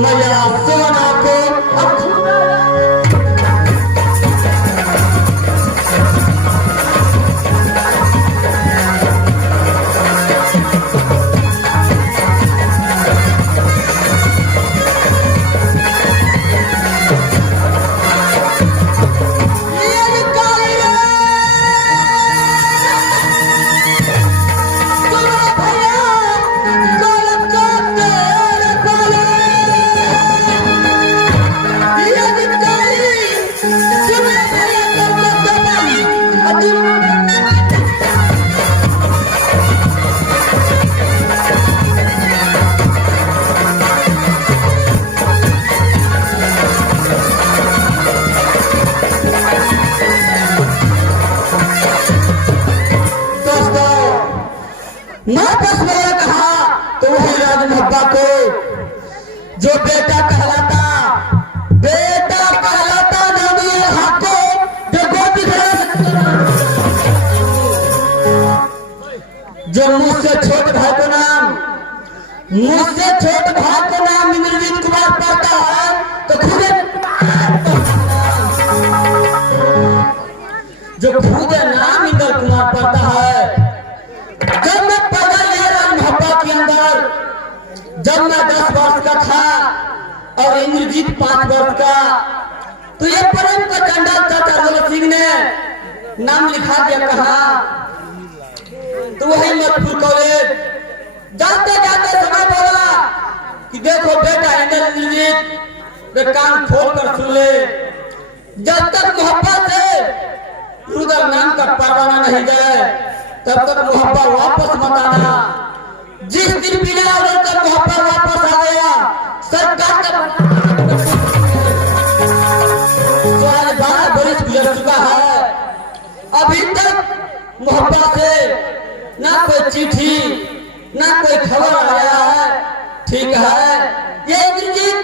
मैया सोना को मैं बस मैंने कहा तो वही राज मोहब्बा को जो बेटा कहलाता नामी हाथों जो गोदी जो मुझसे छोटे भाई को नाम इंद्रजीत कुमार पड़ता है तो खुद नाम इंद्र कुमार पड़ता है। जब मैं पैदा लिया राज मोहब्बा के अंदर, जब मैं 10 वर्ष का था और इंद्रजीत 5 वर्ष का, तो ये परम का चंडाल चाचा रोल सिंह ने नाम लिखा दिया कहा तो वही मधुपुर कॉलेज जाते जाते समय बोला कि देखो बेटा इंद्रजीत कान खोल कर सुन ले, जब तक मोहब्बत से रुदल नाम का परवाना नहीं जाए तब तक मोहब्बत वापस मत आना। जिस दिन बिगड़ा उधर मोहब्बत वापस आ गया सरकार का 12 बरस गुजर चुका है, अभी तक मोहब्बत से ना कोई चिट्ठी ना कोई खबर आया है। ठीक है, ये इंद्रजीत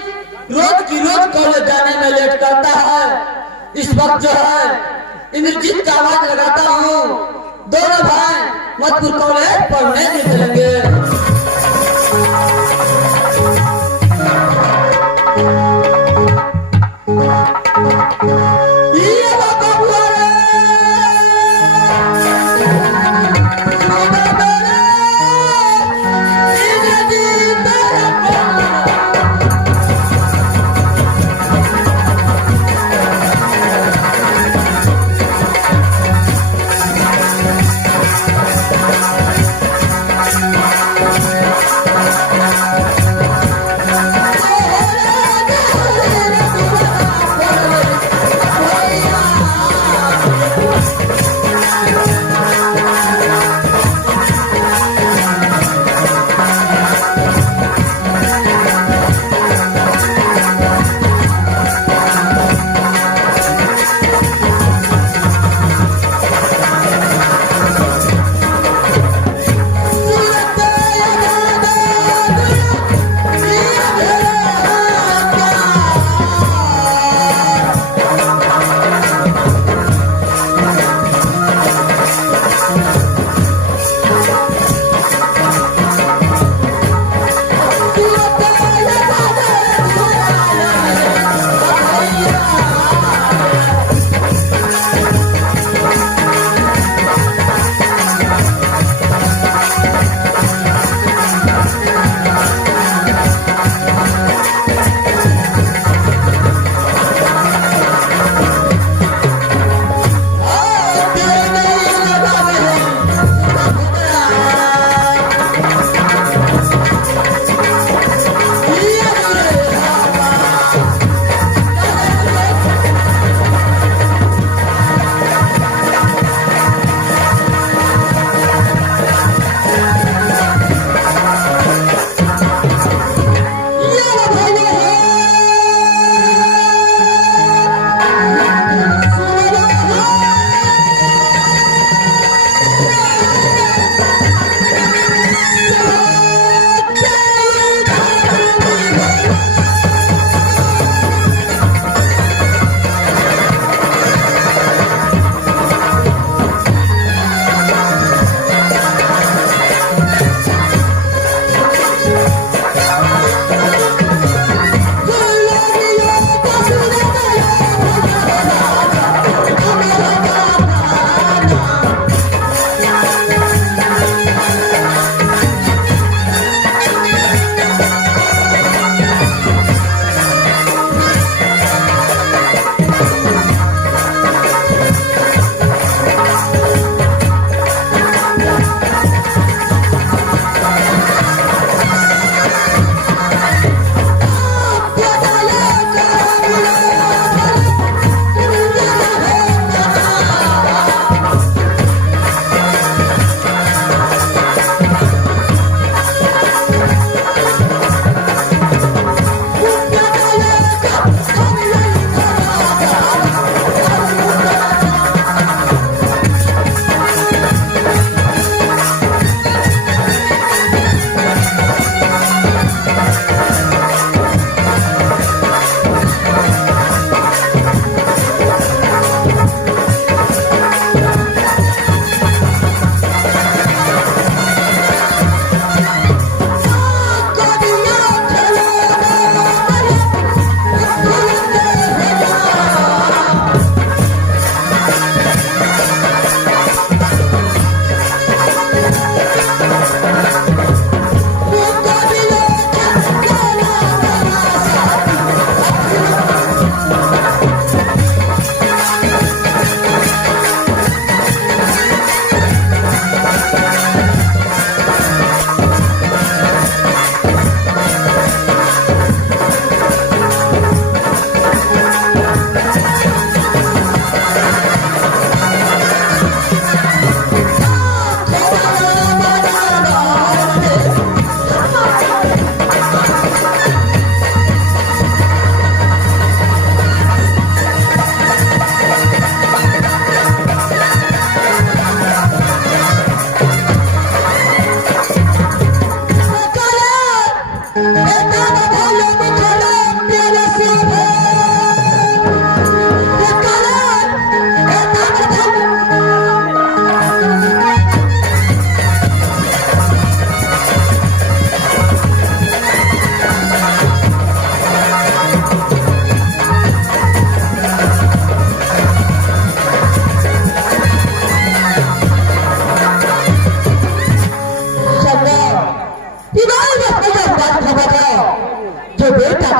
रोज की रोज कॉलेज जाने में लेट करता है। इस वक्त जो है इंद्रजीत का आवाज लगाता हूँ, दोनों भाई मधुपुर कॉलेज पढ़ने नहीं चलेंगे।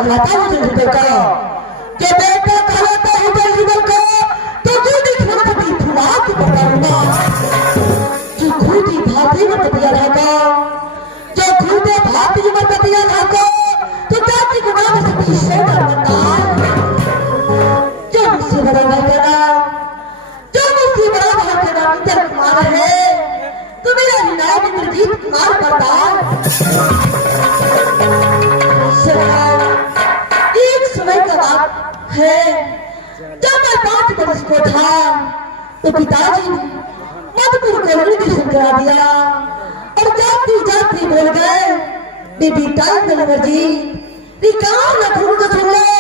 कहलाता है हृदय का, जो बेटा कहलाता है हृदय का, तो जो दिखना भी फुला के बताऊंगा, जो खुदी भाती में तबिया रहेगा, जो खुदे भाती में तबिया रहेगा, तो जाति को नाम से पीछे कर बनता है, जो मुझसे बड़ा भाई तेरा, जो मुझसे बड़ा भाई तेरा इंद्र कुमार है, तो मेरा नाम इंद्रजीत कुमार पड़ता एक समय का बात है, जब मैं 5 वर्ष को था तो पिताजी ने मधुपुर को एडमिशन करा दिया और जाती जाती बोल गए बेटा जी काम न खून को सुन ले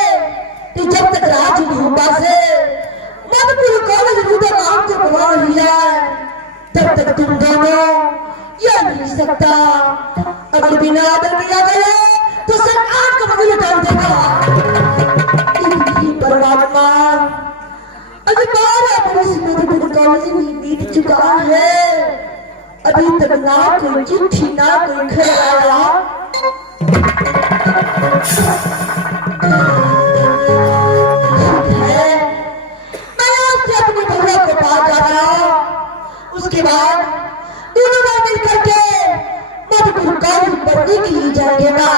जब तक राज भूपा से मधुपुर कॉलेज रुदा नाम को बना लिया तब तक तुम दोनों यह नहीं सकता, अगर बिना आदर किया गया तो सरकार को मगल डाल देगा। परमात्मा अभी 12 वर्ष मधुपुर कॉलेज में बीत चुका है, अभी तक ना कोई चिट्ठी ना कोई घर आया। मैं आपसे अपनी भैया को पास जा रहा हूँ, उसके बाद दोनों मिल करके मधुपुर कॉलेज पढ़ने के लिए जाएंगे ना।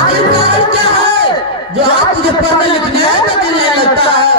आखिरकार क्या है जो आप तुझे पढ़ने लिखने में दिल नहीं लगता है?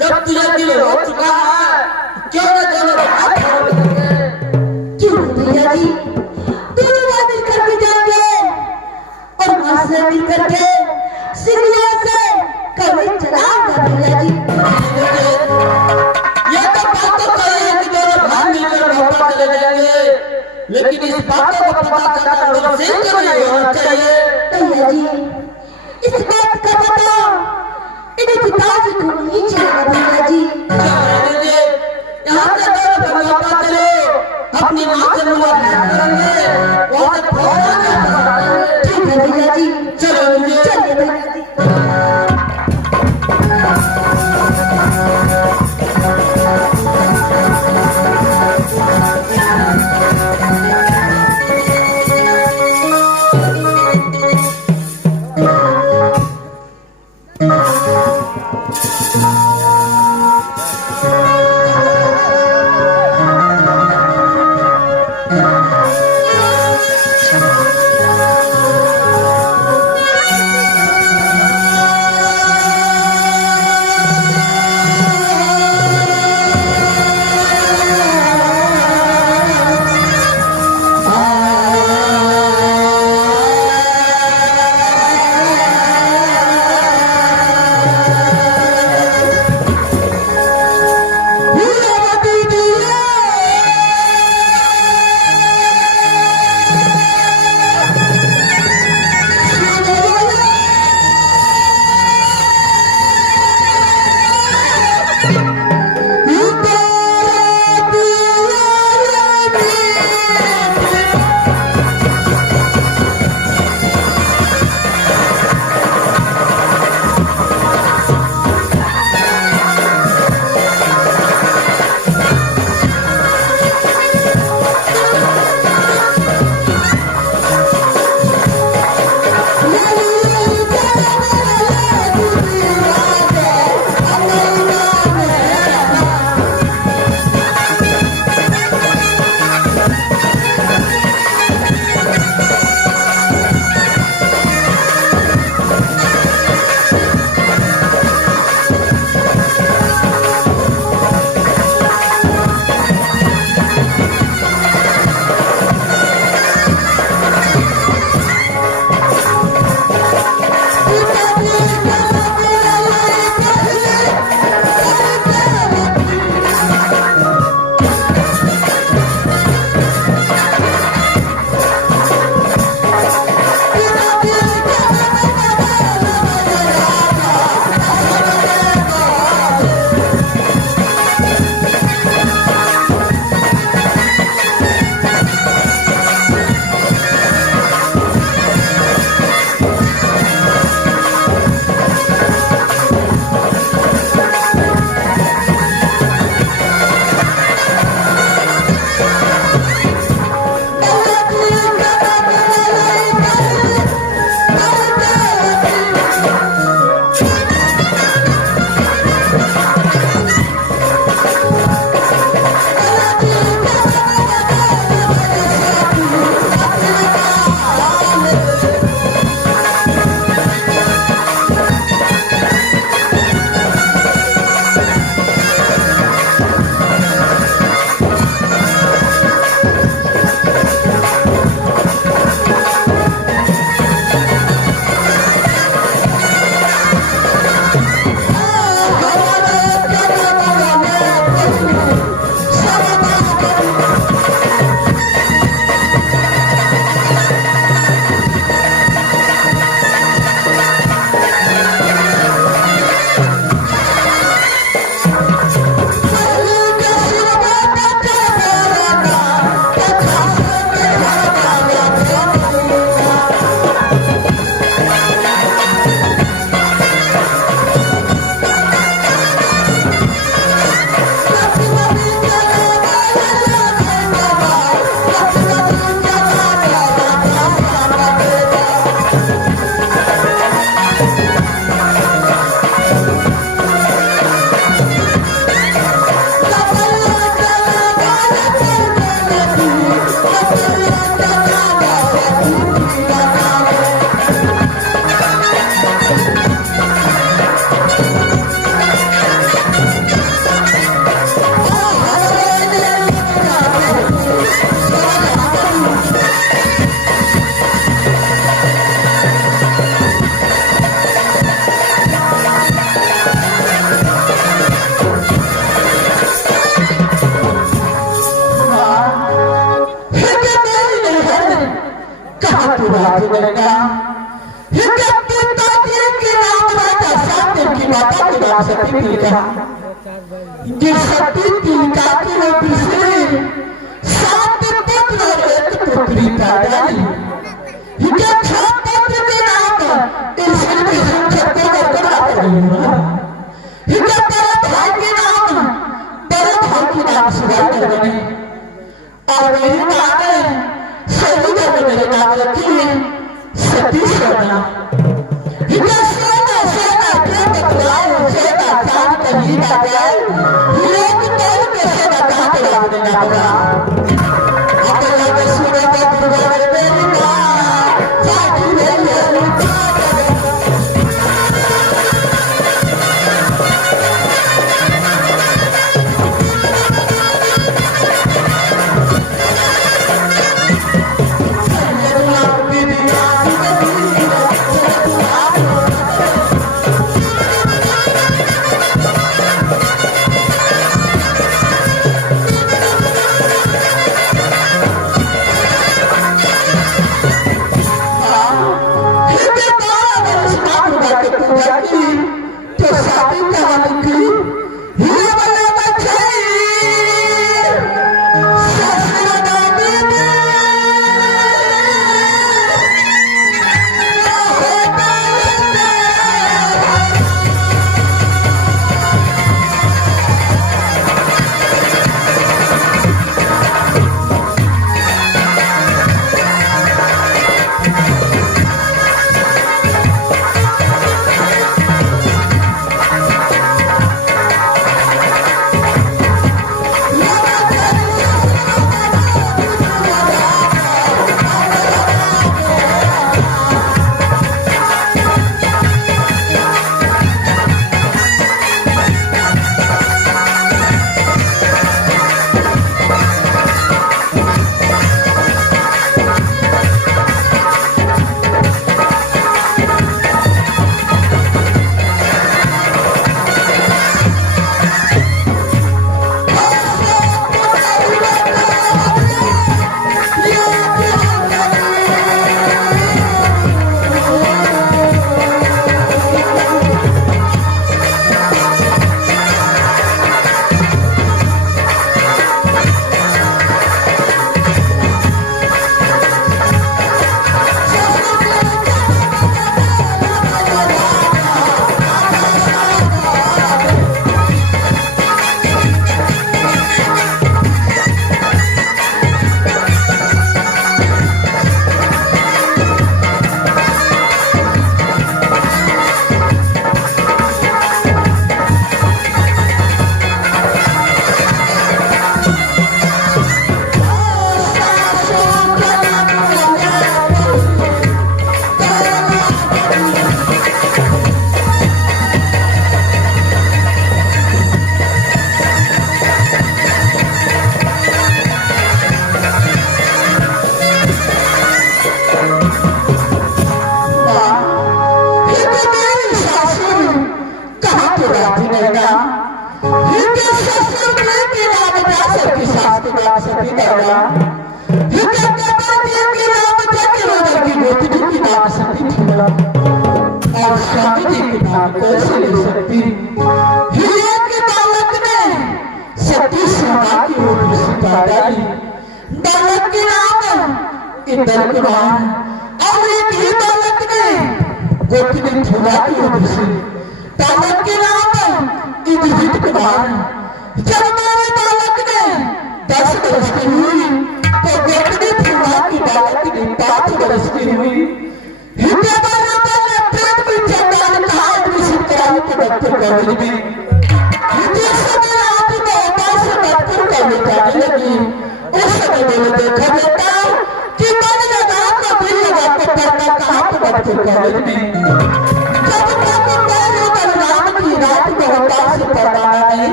जब तुझे दिल हो चुका है क्यों न चलो क्यों भैया जी दोनों मिल करके जाएंगे और वहां से मिल करके सीढ़ियों से कभी चलाऊंगा भैया जी। ये तो बात तो सही है कि दोनों भाई मिलकर ऊपर चले जाएंगे, लेकिन इस बात को पता चलता लोग सिंह को नहीं होना चाहिए। भैया जी इस बात का पता इन्हें पिताजी को नहीं चलेगा भैया जी। यहाँ से दोनों वापस चलो, अपनी माँ से मुलाकात करेंगे, वहाँ से फोन ठीक है भैया जी, चलो चलिए भैया जी। राजी करेगा की नाम राजा साथ की माता की नाम सती की कहा कि सती की काकी रोटी से 7 पुत्र और 1 पुत्री पैदा हुई ये 6 पुत्र के नाम इसलिए किसी छत्ते का करा करूंगा ये बड़ा भाई के नाम बड़ा भाई के नाम सुधार करने और मेरी माने सही में मेरे नाम रखी है सती सोना ये सोना सोना प्रेम बतलाओ सोना चांद कहीं ना जाए लोग तोड़ के सोना कहाँ पे ला देना होगा अगर लगे सोना तो दुर्गा मेरी माँ जाती मेरी बेटा इंद्र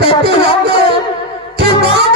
कहते होंगे कि मां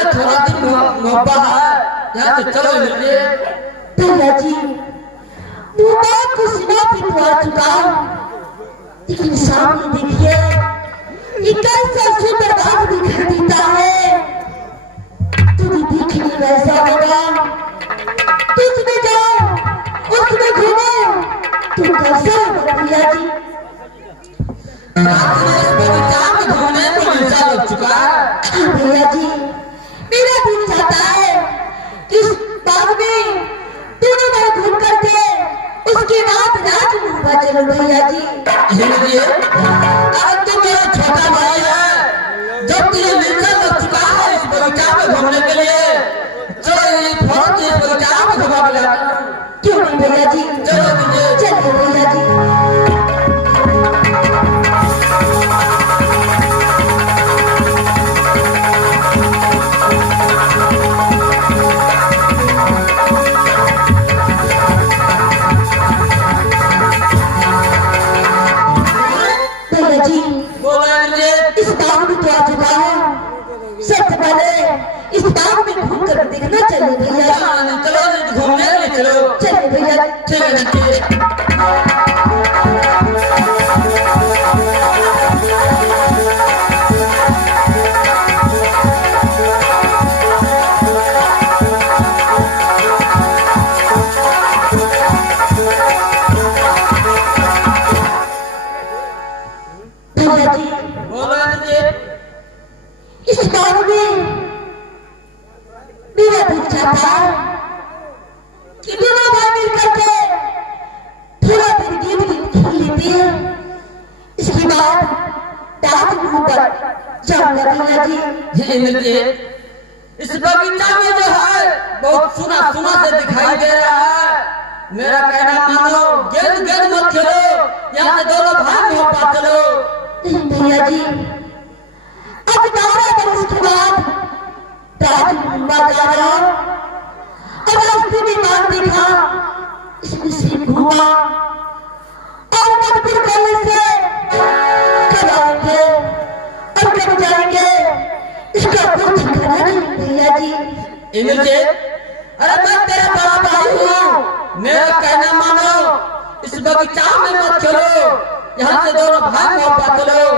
में थोड़ा दिन मोहब्बत है, यहाँ से चलो मिलिए। भैया जी वो बात को सुना पिटवा चुका हूँ, लेकिन सामने देखिए ये कैसा सुंदर बाग दिखाई देता है। तुम्हें देखने वैसा होगा, तुझमें जाओ उसमें घूमो, तुम कैसा होगा भैया जी? बगीचा में घूमने को मिर्चा लग चुका है। भैया जी मेरा दिल चाहता है कि इस बाग में दोनों बार घूम करके उसके बाद रात घूमवा चलो भैया जी। अब तो मेरा छोटा भाई है, जब तुझे मिर्चा लग चुका है इस बगीचा में घूमने के लिए, चलो ये फौज इस बगीचा में घुमा के लाता हूं। क्यों नहीं भैया जी, चलो चलिए भैया जी। इस बाग में तो आ चुका है, सबसे पहले इस बाग में घूम कर देखना चाहिए भैया। चलो घूमने के लिए चलो। चलिए भैया ठीक है। भैया जी इस बाग में मेरा दिल चाहता है कि दोनों भाई मिलकर के थोड़ा देर गेम खेल लेते हैं, इसके बाद रात को ऊपर जाऊंगा भैया जी। इस बगीचा में जो है बहुत सुना सुना से दिखाई दे रहा है। मेरा कहना मानो, गेंद गेंद मत खेलो, यहाँ से दोनों भाग मोहब्बत चलो। भैया जी अब 12 बरस के बाद रात घूमवा जा रहा हूं, अब रास्ते में बात देखा, इसमें से घूमा और मजबूर करने से कब आएंगे और कब जाएंगे इसका कुछ ठिकाना नहीं भैया जी। अरे मैं तेरा बड़ा भाई हूँ, मेरा कहना मानो, इस बगीचा में मत चलो, यहाँ से दोनों भाई मोहब्बत चलो।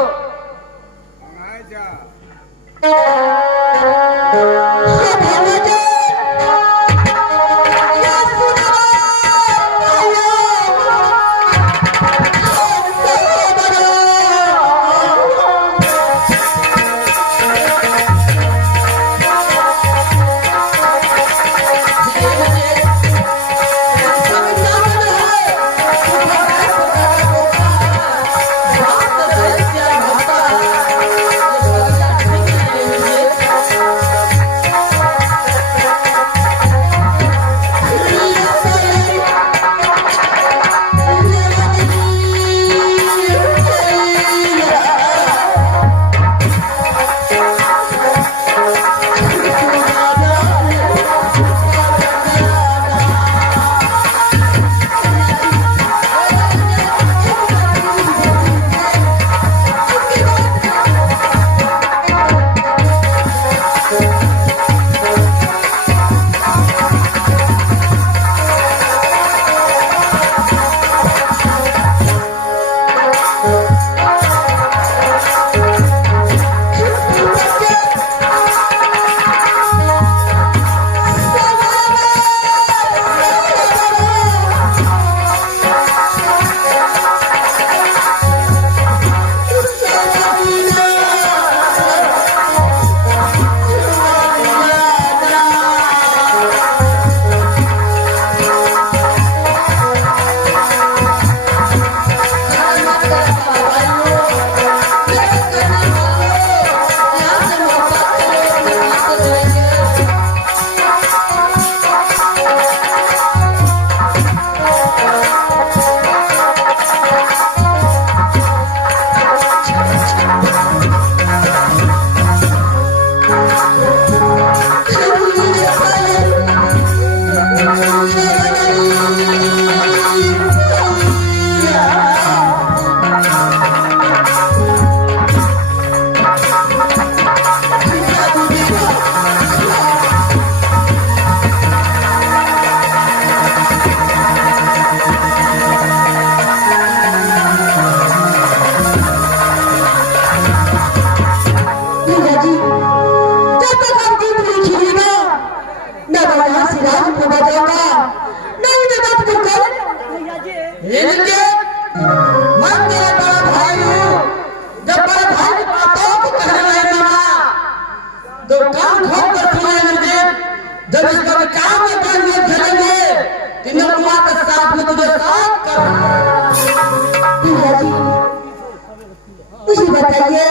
बताइए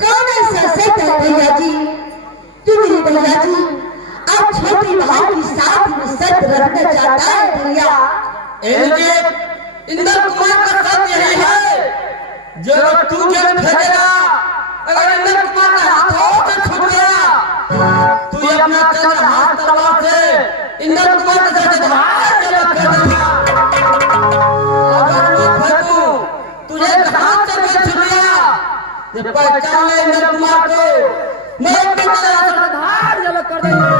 कौन ऐसा सेठ है भैया जी जो मेरे भैया जी आप छोटी भाई की साथ में शर्त रखना चाहता है भैया? इंद्र कुमार का शर्त यही है जो तू जेल भेजेगा, अगर इंद्र कुमार के हाथों से छूट गया तू अपना चंद्र हाथ तलवार से इंद्र कुमार के साथ धार जला कर देगा। अगर मैं फेंकूं तुझे हाथ से भी छूट गया तो पहचान ले इंद्र कुमार को, मैं अपने चंद्र हाथ धार जला कर देगा।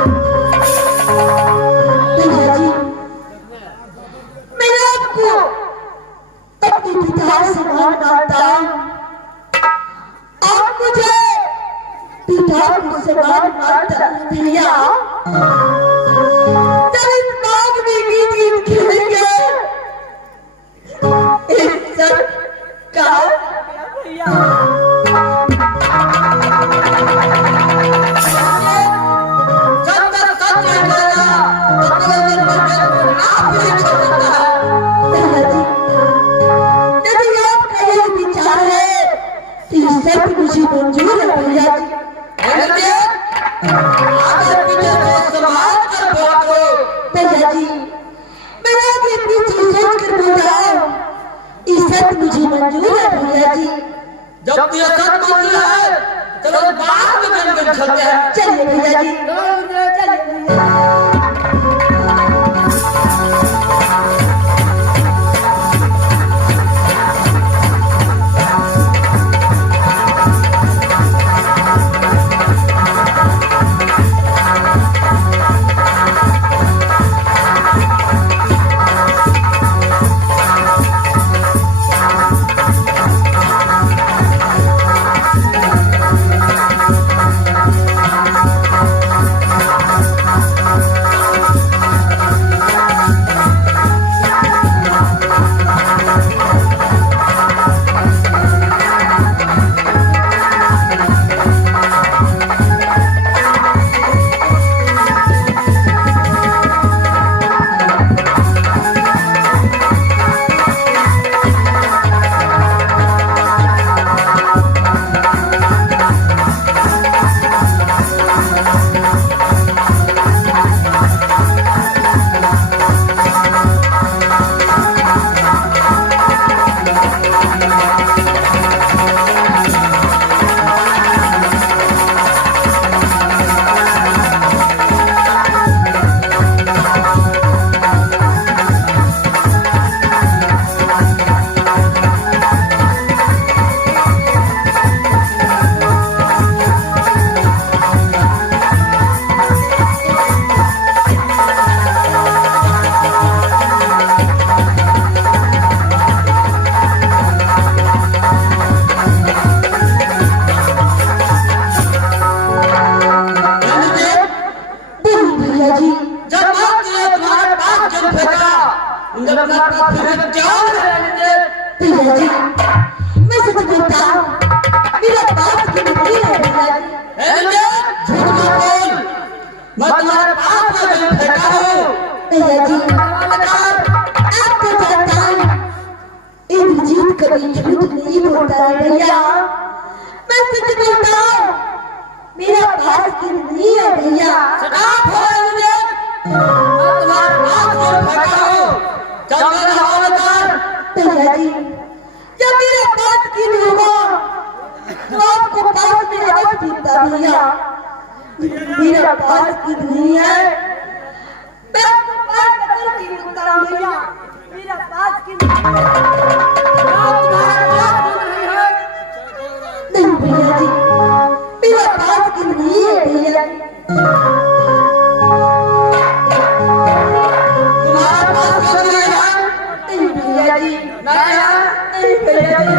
भैया जी मैं आपको अपने पिता से मानता हूं, आप मुझे पिता को समान मानता है भैया। जब इस बाग में गीत खेलेंगे एक सरकार भैया जब तक सच निकलेगा तब तक इंद्र कुमार आप नहीं छोड़ सकता है। भैया जी यदि आपका यह विचार है तो ये सब मुझे मंजूर है भैया जी। आगे पीछे सोच समझ कर बोलो। भैया जी मैं आगे पीछे सोच कर बोल रहा हूँ, ये सब मुझे मंजूर है भैया जी। जब तू ये सब मंजूर है चलो बाद में गेम खेलते हैं। चलिए भैया जी चलिए भैया। भैया जी मैं सच बोलता हूँ, मेरा बाप की नौकरी है भैया जी। झूठ मत बोल, मैं तुम्हारे पास में दिल फेंका हूँ। भैया जी आपको जानता हूँ, इंद्रजीत कभी झूठ नहीं बोलता है भैया। मैं सच बोलता हूँ, मेरा बाप की नहीं है भैया। आप हो इंद्रजीत, मैं तुम्हारे पास में फेंका हूँ। चल मेरे हवाले कर। भैया जी जब मेरा बात की होगा तो आपको पास में रख देता भैया। मेरा पास की नहीं है, मैं आपको पास में की होता भैया। मेरा पास की नहीं भैया जी, मेरा पास की नहीं है भैया। तुम्हारे पास में नहीं है? नहीं भैया जी, नहीं है? नहीं भैया जी।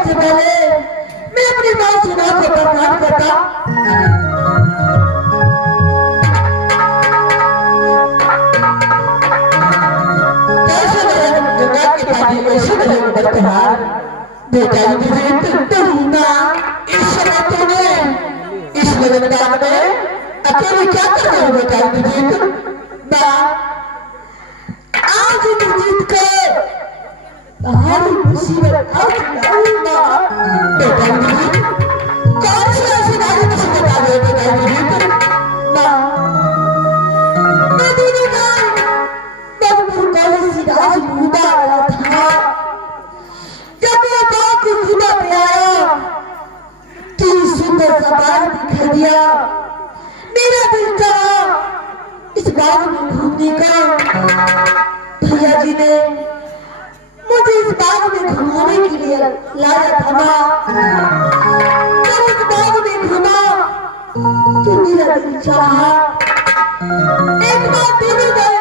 सबसे पहले मैं अपनी माँ सुना को प्रणाम करता। कैसे गंगा के पानी कैसे बहेंगे बरकरार बेटा तेरी माँ इस समय तूने इस लगनदान में अकेले क्या कर रहे हो बेटा माँ आज इंद्रजीत को तुम्हारी मुसीबत आ चुका है माँ बेटा कौन सी ऐसी भारी मुसीबत आ गई बेटा माँ मैं दोनों का मजबूर कॉलेज से राज मुद्दा आया था जब मैं बाप की खुदा पे आया कि सुंदर सा बाग दिखाई दिया मेरा दिल चाहा इस बाग में घूमने का भैया जी ने मुझे इस बाग में घुमाने के लिए लाया था माँ जब इस बाग में घुमा तो मेरा दिल चाहा एक बार तीनों गए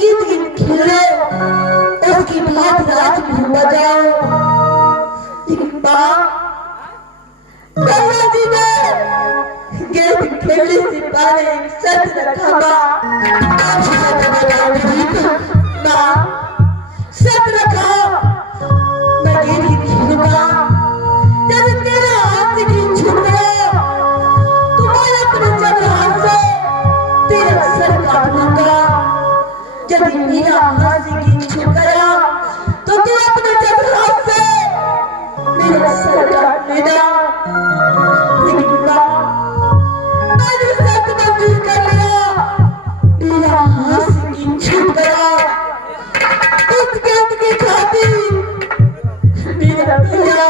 गीत गीत खेले उसकी बात रात में बजाओ लेकिन माँ भैया जी ने गीत खेलने से पहले सच रखा माँ सच रखा मैं गीत खेलूंगा जब तेरे हाथ से गीत छूट गया तुम्हारे अपने जगह से तेरा सर काट लूंगा जब मेरा हाथ से गीत छूट गया तो तू अपने जगह से मेरा सर काट लेना लेकिन माँ मैंने सच मंजूर कर लिया मेरा हाथ से गीत छूट गया उस गीत की खातिर मेरा भैया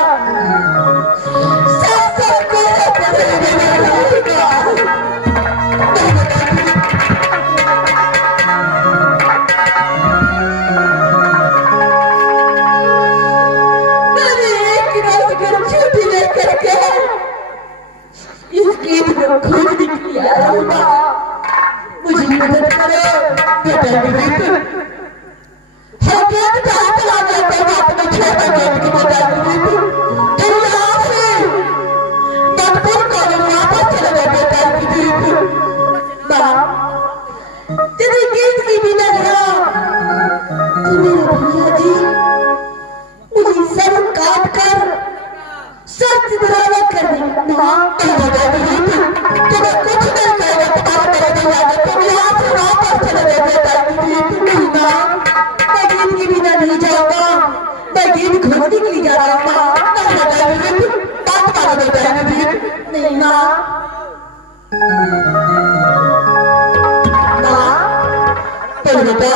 सब को मैंने एक रात की छुट्टी लेकर के इस गीत को खोजने के लिए आया हूँ मुझे मदद करो बेटा हर गेट पे हाथ लगा कर बात में छोटा गेट की मदद तुम यहाँ से नागपुर कॉलेज वापस चले गए बेटा माँ तेरे गीत की भी लगा तो मेरे भैया जी मुझे सर काट कर सच बराबर कर देगा माँ तुम्हें कुछ नहीं करेगा तुम्हारे मेरे भैया जी तुम यहाँ से वापस चले गए बेटा माँ मैं गीत के बिना नहीं जाऊंगा मैं गीत खोजने के लिए जा रहा हूँ बात मानो बेटा नहीं माँ बेटा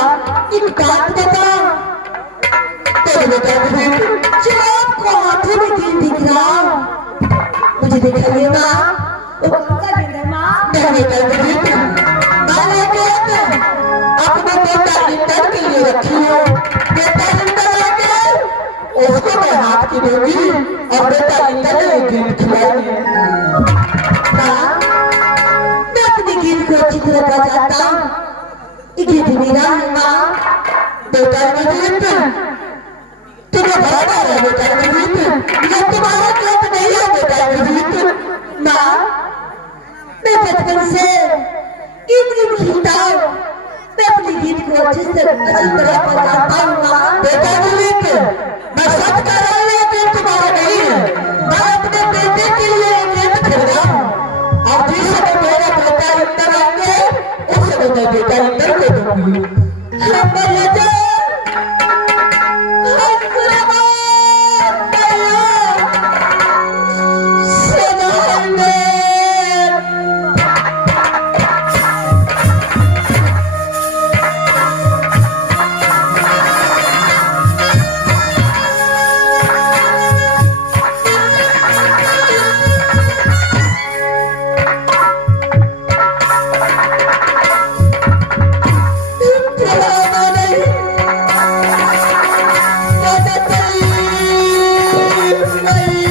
एक बात बता बेटा जो आपको हाथों में गीत दिख रहा मुझे दिखाइए माँ वो कौन सा गीत है माँ बेटा अपने बेटा इंटर के लिए रखी हो बेटा इंटर आके उसको मैं हाथ की दूंगी और बेटा इंटर में गीत खिलाएंगे मैं अपने गीत को अच्छी तरह बजाता हूँ ये गीत मेरा है माँ बेटा गीत तुम्हें भागा है बेटा गीत ये तुम्हारा गीत नहीं है बेटा गीत माँ मैं बचपन से गीत खेलता हूँ मैं अपने गीत को अच्छी तरह बजाता हूँ माँ बेटा गीत मैं सच कह रहा हूँ ये गीत तुम्हारा नहीं है मैं अपने बेटे के लिए गीत खेल रहा हूँ और जिस समय मेरा बेटा इंटर आएंगे उस समय मैं बेटा इंटर को दूंगी नहीं